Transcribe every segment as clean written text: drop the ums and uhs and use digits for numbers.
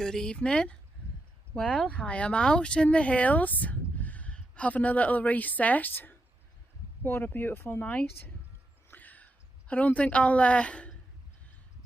Good evening. Well, I am out in the hills having a little reset. What a beautiful night. I don't think I'll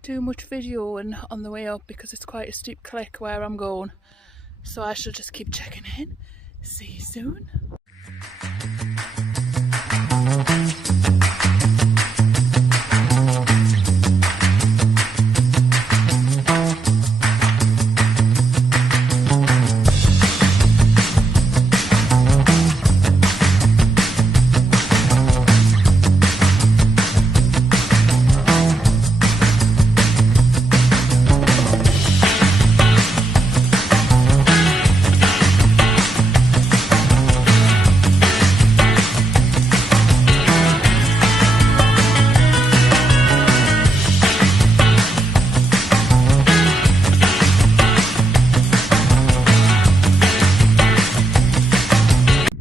do much videoing on the way up because it's quite a steep cliff where I'm going. So I shall just keep checking in. See you soon.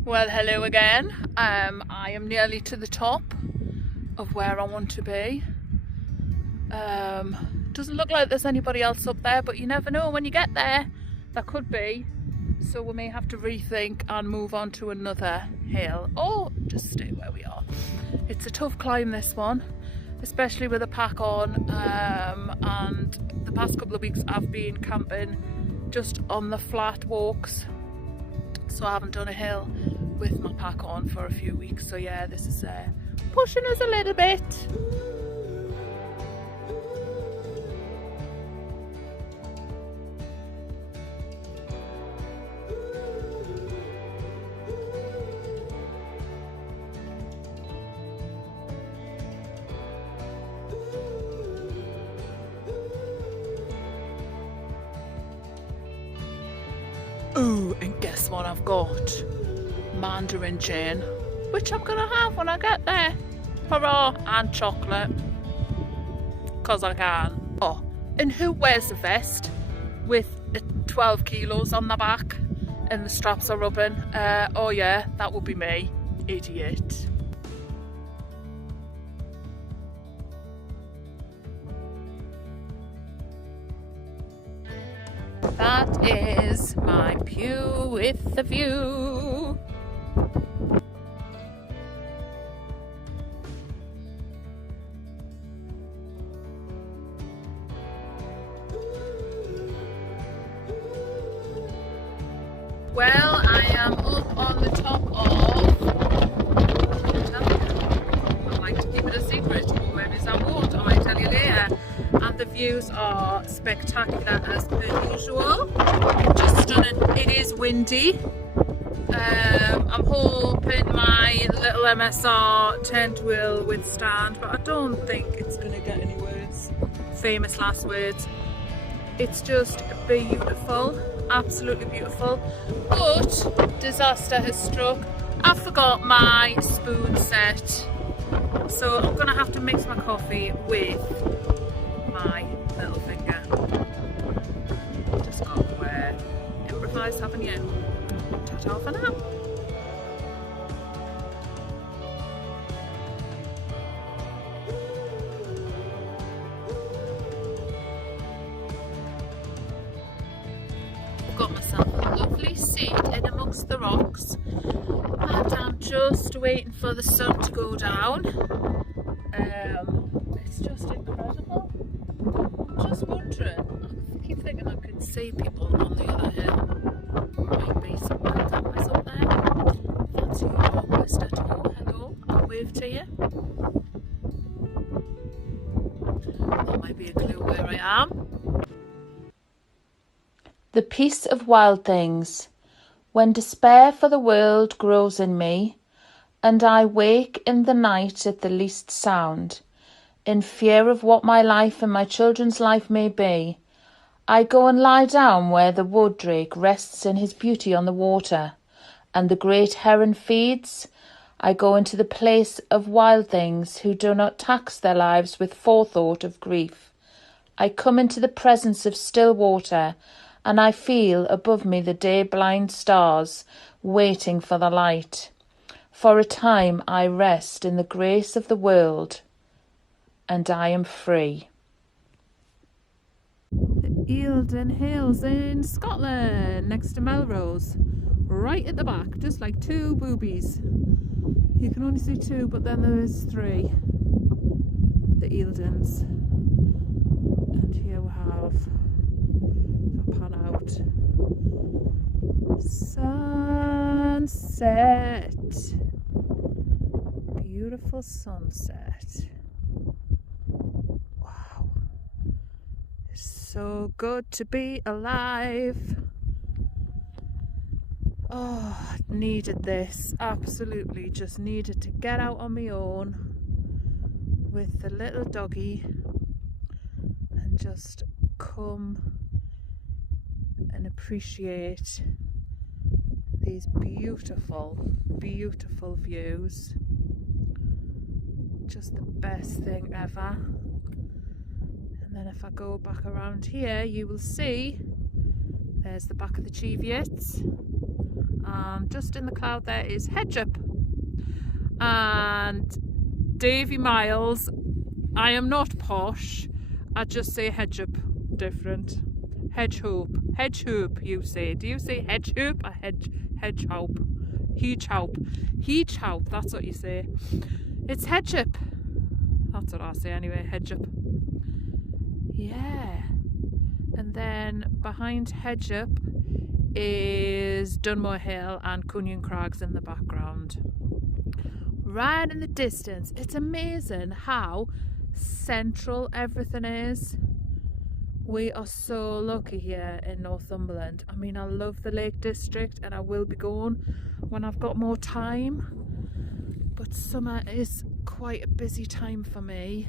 Well, hello again. I am nearly to the top of where I want to be. Doesn't look like there's anybody else up there, but you never know when you get there. There could be. So we may have to rethink and move on to another hill or just stay where we are. It's a tough climb, this one, especially with a pack on. And the past couple of weeks I've been camping just on the flat walks. So I haven't done a hill with my pack on for a few weeks. So yeah, this is pushing us a little bit. Ooh, and guess what I've got? Mandarin gin, which I'm gonna have when I get there. Hurrah, and chocolate, cause I can. Oh, and who wears a vest with 12 kilos on the back and the straps are rubbing? Oh yeah, that would be me, idiot. That is my pew with the view. Well, I am up on the top of, I like to keep it a secret, but when is I won't, I might tell you later. And the views are spectacular as per usual. Just stunning. It is windy. I'm hoping my little MSR tent will withstand, but I don't think it's going to get any worse. Famous last words. It's just beautiful, absolutely beautiful. But disaster has struck. I forgot my spoon set, so I'm going to have to mix my coffee with my little finger. Just got to improvise, haven't you? Ta-ta for now. I've got myself a lovely seat in amongst the rocks, and I'm just waiting for the sun to go down. It's just incredible. I'm just wondering, I keep thinking I can see people on the other hill. Might be some wildcampers up there. Fancy you don't missed at all. Hello, I'll wave to you. That might be a clue where I am. The peace of wild things, when despair for the world grows in me, and I wake in the night at the least sound, in fear of what my life and my children's life may be, I go and lie down where the wood drake rests in his beauty on the water, and the great heron feeds. I go into the place of wild things who do not tax their lives with forethought of grief. I come into the presence of still water, and I feel above me the day-blind stars waiting for the light. For a time I rest in the grace of the world, and I am free. Eildon Hills in Scotland, next to Melrose, right at the back, just like two boobies. You can only see two, but then there is three, the Eildons. And here we have, if I pan out, sunset. Beautiful sunset. Wow. It's so good to be alive. Oh, I needed this. Absolutely just needed to get out on my own with the little doggy and just come and appreciate these beautiful, beautiful views. Just the best thing ever. And then if I go back around here, you will see there's the back of the Cheviots. Just in the cloud there is Hedgup. And Davy Miles, I am not posh, I just say Hedgup different. Hedgehope. Hedgehope, you say. Do you say hedgehope or hedgehope? Hedgehope, that's what you say. It's Hedgup. That's what I say anyway, Hedgup. Yeah. And then behind Hedgup is Dunmore Hill and Cunion Crags in the background. Right in the distance. It's amazing how central everything is. We are so lucky here in Northumberland. I mean, I love the Lake District and I will be going when I've got more time. But summer is quite a busy time for me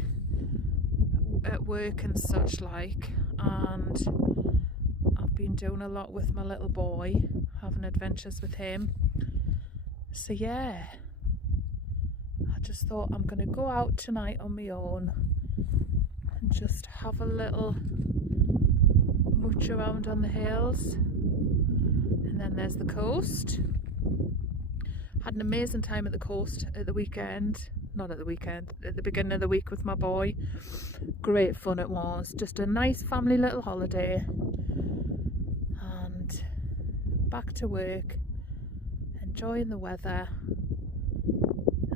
at work and such like. And I've been doing a lot with my little boy, having adventures with him. So yeah, I just thought I'm going to go out tonight on my own and just have a little mooch around on the hills. And then there's the coast. Had an amazing time at the coast at the weekend. Not at the weekend, at the beginning of the week with my boy. Great fun it was. Just a nice family little holiday. And back to work, enjoying the weather.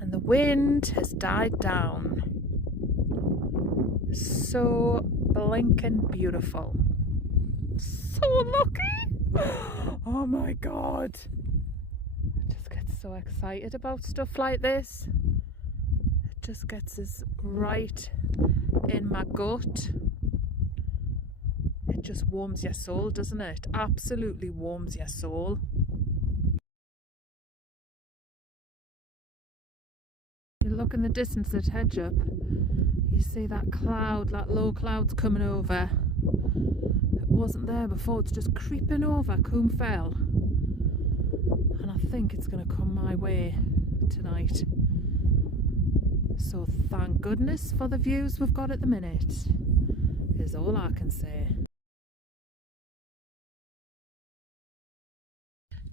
And the wind has died down. So blinking beautiful. So lucky. Oh my God. I just get so excited about stuff like this. It just gets us right in my gut. It just warms your soul, doesn't it? Absolutely warms your soul. You look in the distance at Hedgup, you see that cloud, that low cloud's coming over. It wasn't there before, it's just creeping over Coombe Fell. And I think it's going to come my way tonight. So thank goodness for the views we've got at the minute, is all I can say.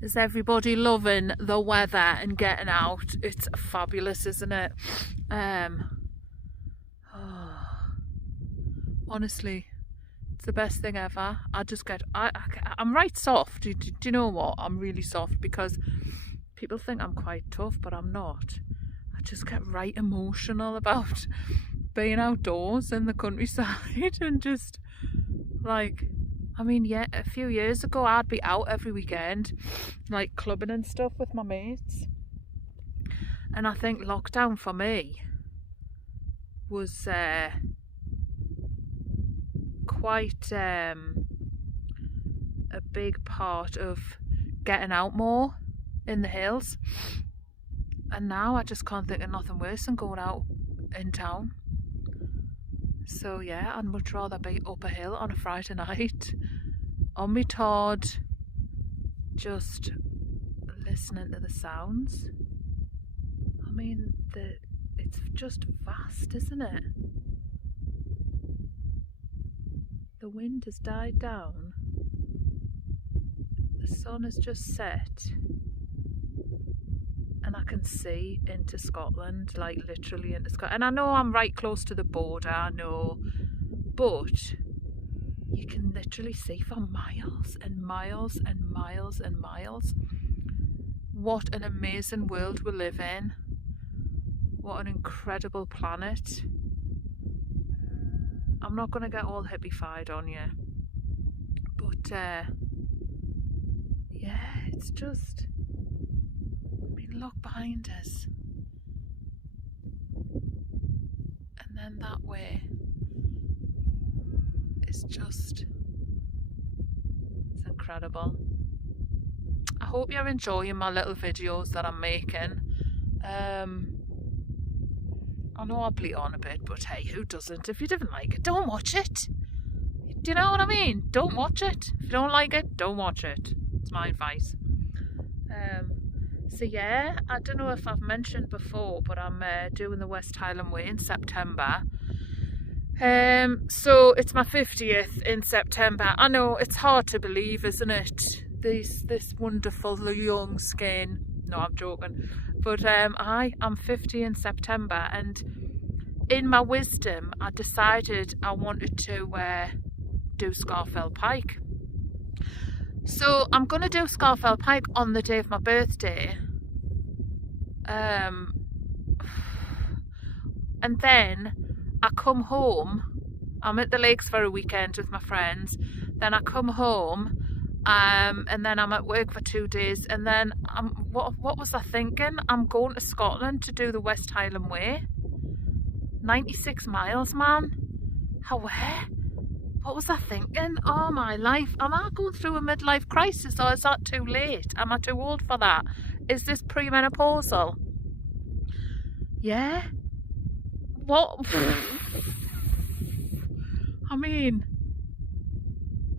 Is everybody loving the weather and getting out? It's fabulous, isn't it? Honestly, it's the best thing ever. I just get, I'm right soft. Do you know what? I'm really soft because people think I'm quite tough, but I'm not. I just get right emotional about being outdoors in the countryside and just like, I mean, yeah, a few years ago I'd be out every weekend, like clubbing and stuff with my mates. And I think lockdown for me was quite a big part of getting out more in the hills. And now I just can't think of nothing worse than going out in town. So yeah, I'd much rather be up a hill on a Friday night, on my Todd, just listening to the sounds. I mean, it's just vast, isn't it? The wind has died down. The sun has just set. And I can see into Scotland, like literally into Scotland. And I know I'm right close to the border, I know. But you can literally see for miles and miles and miles and miles. What an amazing world we live in. What an incredible planet. I'm not going to get all hippie-fied on you, but yeah, it's just, I mean, look behind us, and then that way, it's just, it's incredible. I hope you're enjoying my little videos that I'm making. I know I bleat on a bit, but hey, who doesn't? If you didn't like it, don't watch it. Do you know what I mean? Don't watch it. If you don't like it, don't watch it. It's my advice. So yeah, I don't know if I've mentioned before, but I'm doing the West Highland Way in September. So it's my 50th in September. I know it's hard to believe, isn't it? This wonderful young skin. No, I'm joking. But I'm 50 in September, and in my wisdom, I decided I wanted to do Scafell Pike. So I'm going to do Scafell Pike on the day of my birthday. And then I come home. I'm at the lakes for a weekend with my friends. Then I come home. And then I'm at work for 2 days, and then what was I thinking? I'm going to Scotland to do the West Highland Way. 96 miles, man. Where? What was I thinking? Oh my life. Am I going through a midlife crisis, or is that too late? Am I too old for that? Is this premenopausal? Yeah? What? I mean,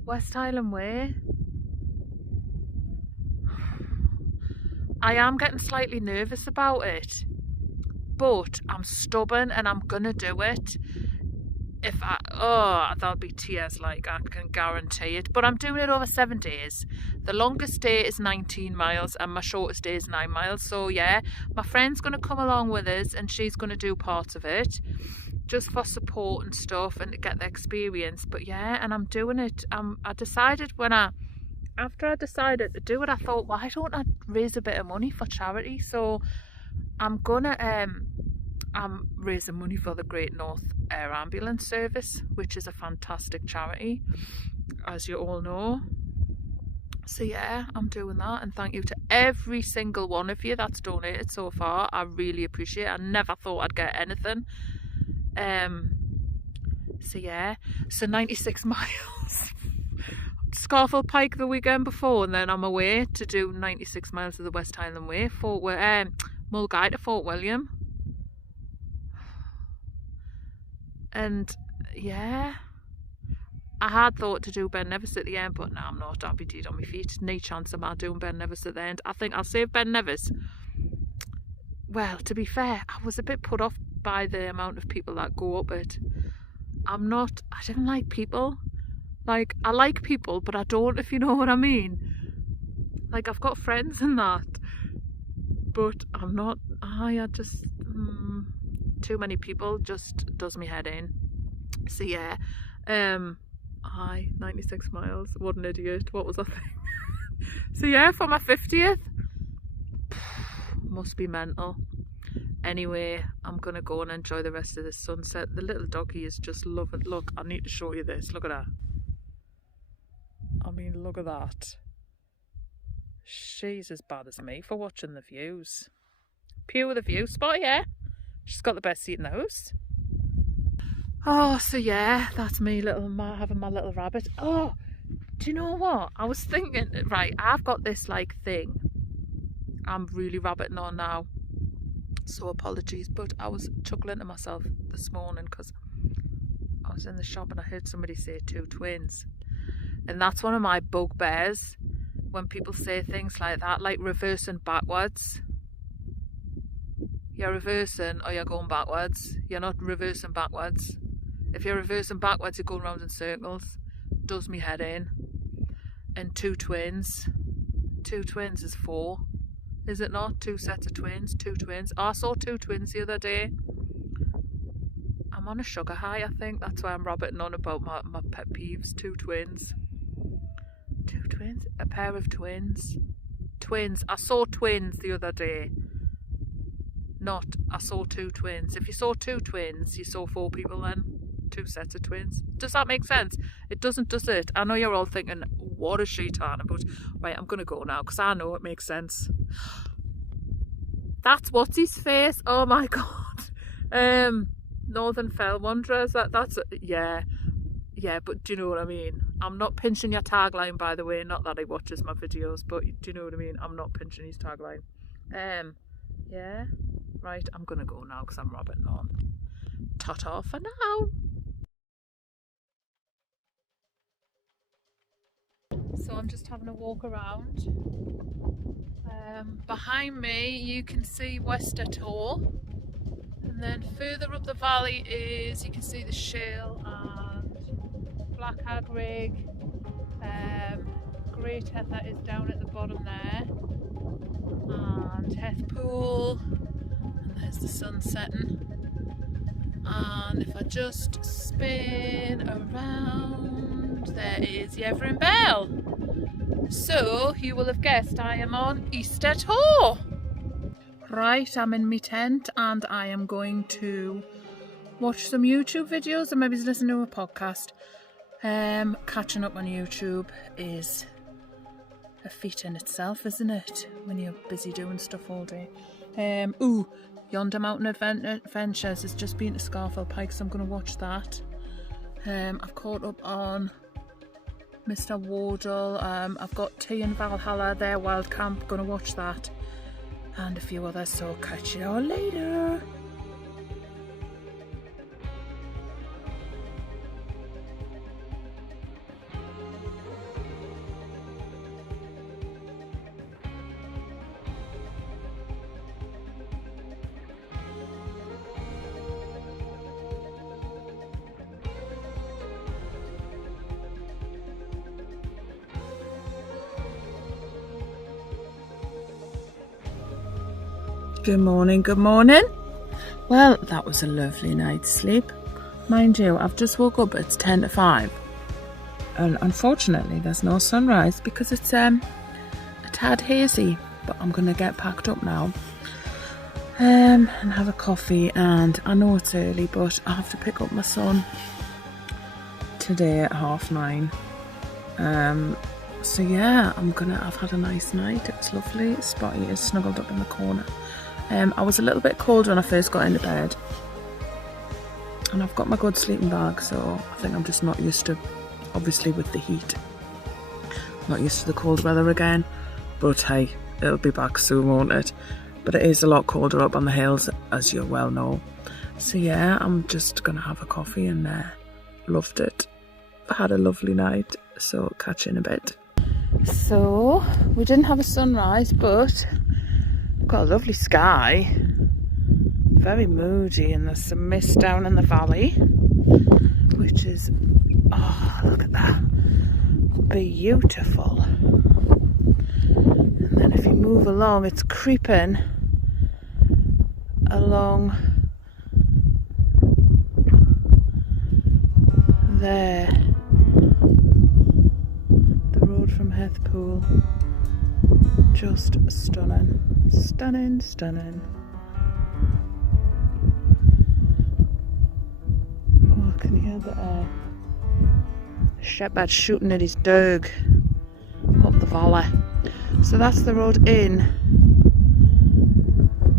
West Highland Way. I am getting slightly nervous about it, but I'm stubborn and I'm gonna do it. There'll be tears, like, I can guarantee it. But I'm doing it over 7 days. The longest day is 19 miles and my shortest day is 9 miles. So yeah, my friend's gonna come along with us and she's gonna do parts of it, just for support and stuff and to get the experience. But yeah, and I'm doing it. I decided after I decided to do it, I thought, why don't I raise a bit of money for charity? So I'm gonna I'm raising money for the Great North Air Ambulance Service, which is a fantastic charity, as you all know. So yeah, I'm doing that, and thank you to every single one of you that's donated so far. I really appreciate it. I never thought I'd get anything. So yeah, so 96 miles. Scafell Pike the weekend before, and then I'm away to do 96 miles of the West Highland Way, Mulgai to Fort William. And yeah, I had thought to do Ben Nevis at the end, but no, I'm not. I'll be dead on my feet. No chance of me doing Ben Nevis at the end. I think I'll save Ben Nevis. Well, to be fair, I was a bit put off by the amount of people that go up it. I didn't like people. Like, I like people, but I don't, if you know what I mean. Like, I've got friends and that, but I'm not, I just, too many people just does me head in. So yeah, 96 miles, what an idiot, what was I thinking? So yeah, for my 50th, must be mental. Anyway, I'm gonna go and enjoy the rest of the sunset. The little doggy is just loving. Look, I need to show you this. Look at her. I mean, look at that. She's as bad as me for watching the views. Pure the view spot, yeah. She's got the best seat in the house. Oh, so yeah, that's me having my little rabbit. Oh, do you know what? I was thinking, right, I've got this like thing I'm really rabbiting on now. So apologies, but I was chuckling to myself this morning because I was in the shop and I heard somebody say 2 twins. And that's one of my bugbears, when people say things like that, like reversing backwards. You're reversing or you're going backwards. You're not reversing backwards. If you're reversing backwards, you're going round in circles. Does me head in. And 2 twins. 2 twins is 4. Is it not? 2 sets of twins, 2 twins. I saw 2 twins the other day. I'm on a sugar high, I think. That's why I'm rabbiting on about my pet peeves. Two twins. Two twins? A pair of twins. Twins. I saw twins the other day. Not, I saw two twins. If you saw two twins, you saw four people then. Two sets of twins. Does that make sense? It doesn't, does it? I know you're all thinking, what is she talking about? Right, I'm going to go now because I know it makes sense. That's what's his face. Oh my god. Northern Fell Wanderers. That's yeah, but do you know what I mean? I'm not pinching your tagline, by the way. Not that he watches my videos, but do you know what I mean? I'm not pinching his tagline. Yeah. Right, I'm gonna go now because I'm rabbiting on. Ta-ta for now. So I'm just having a walk around. Behind me you can see Wester Tor, and then further up the valley is, you can see the Shale and Black Hag Rig. Great Heather is down at the bottom there, and Heth Pool, and there's the sun setting. And if I just spin around, there is Yevrin Bell. So you will have guessed I am on Easter Tor. Right, I'm in my tent and I am going to watch some YouTube videos and maybe listen to a podcast. Catching up on YouTube is a feat in itself, isn't it? When you're busy doing stuff all day. Ooh, Yonder Mountain Adventures has just been to Scarfell Pike, so I'm going to watch that. I've caught up on Mr. Wardle. I've got Tea in Valhalla, their wild camp, going to watch that. And a few others, so catch you all later. Good morning, good morning. Well, that was a lovely night's sleep. Mind you, I've just woke up, it's 10 to 5. And unfortunately, there's no sunrise because it's a tad hazy. But I'm going to get packed up now and have a coffee. And I know it's early, but I have to pick up my son today at 9:30. So yeah, I've had a nice night. It was lovely. Spotty is snuggled up in the corner. I was a little bit cold when I first got into bed, and I've got my good sleeping bag, so I think I'm just not used to, obviously with the heat, not used to the cold weather again, but hey, it'll be back soon, won't it? But it is a lot colder up on the hills, as you well know. So yeah, I'm just gonna have a coffee and loved it. I had a lovely night, so catch you in a bit. So we didn't have a sunrise, but got a lovely sky, very moody, and there's some mist down in the valley, which is, oh, look at that, beautiful. And then if you move along, it's creeping along there, the road from Heth Pool. Just stunning, stunning, stunning. Oh, I can hear the shepherd shooting at his dog up the valley. So that's the road in.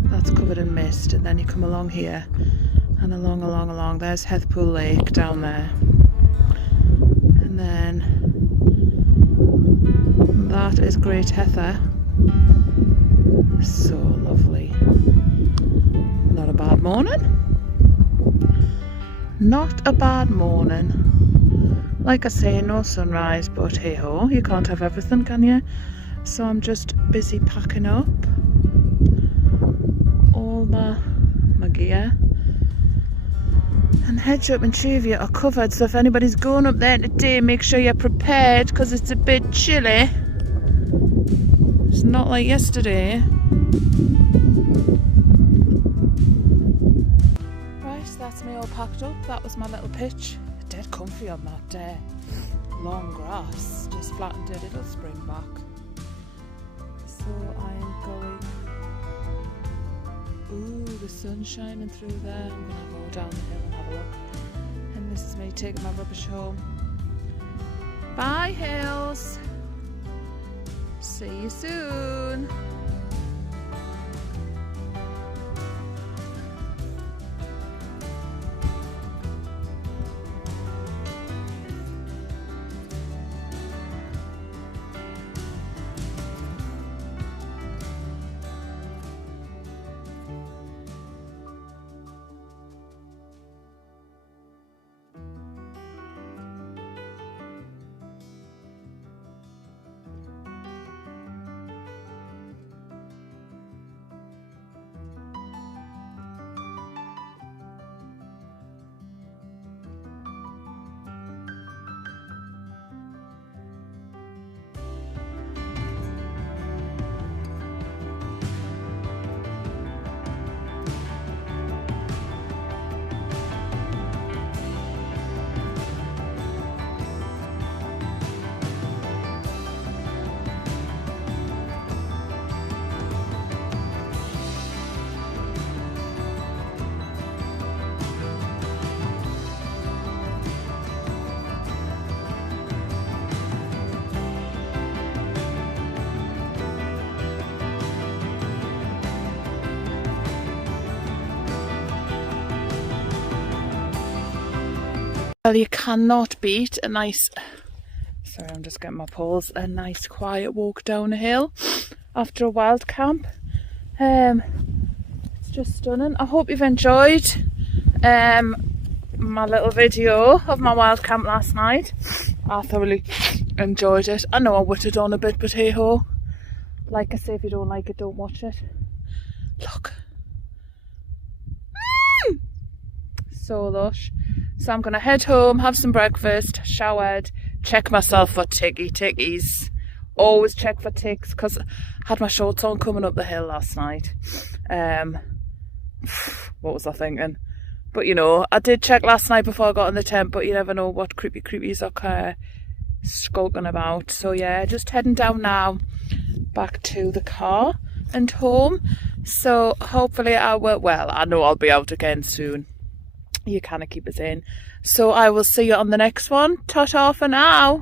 That's covered in mist, and then you come along here and along. There's Heth Pool Lake down there, and then that is Great Heather. So lovely. Not a bad morning. Not a bad morning. Like I say, no sunrise, but hey ho, you can't have everything, can you? So I'm just busy packing up all my gear. And Hedgehope and Cheviot are covered, so if anybody's going up there today, make sure you're prepared because it's a bit chilly. It's not like yesterday. Right, that's me all packed up. That was my little pitch. Dead comfy on that long grass. Just flattened a little spring back. So I am going. Ooh, the sun's shining through there. I'm gonna go down the hill and have a look. And this is me taking my rubbish home. Bye, hills. See you soon. Well, you cannot beat a nice, sorry, I'm just getting my paws, a nice quiet walk down a hill after a wild camp. It's just stunning. I hope you've enjoyed my little video of my wild camp last night. I thoroughly enjoyed it. I know I would have done a bit, but hey ho. Like I say, if you don't like it, don't watch it. Look. So lush. So I'm going to head home, have some breakfast, showered, check myself for tickies. Always check for ticks, because I had my shorts on coming up the hill last night. What was I thinking? But you know, I did check last night before I got in the tent, but you never know what creepies are skulking about. So yeah, just heading down now, back to the car and home. So hopefully I will, well, I know I'll be out again soon. You kind of keep us in. So I will see you on the next one. Ta-ta for now.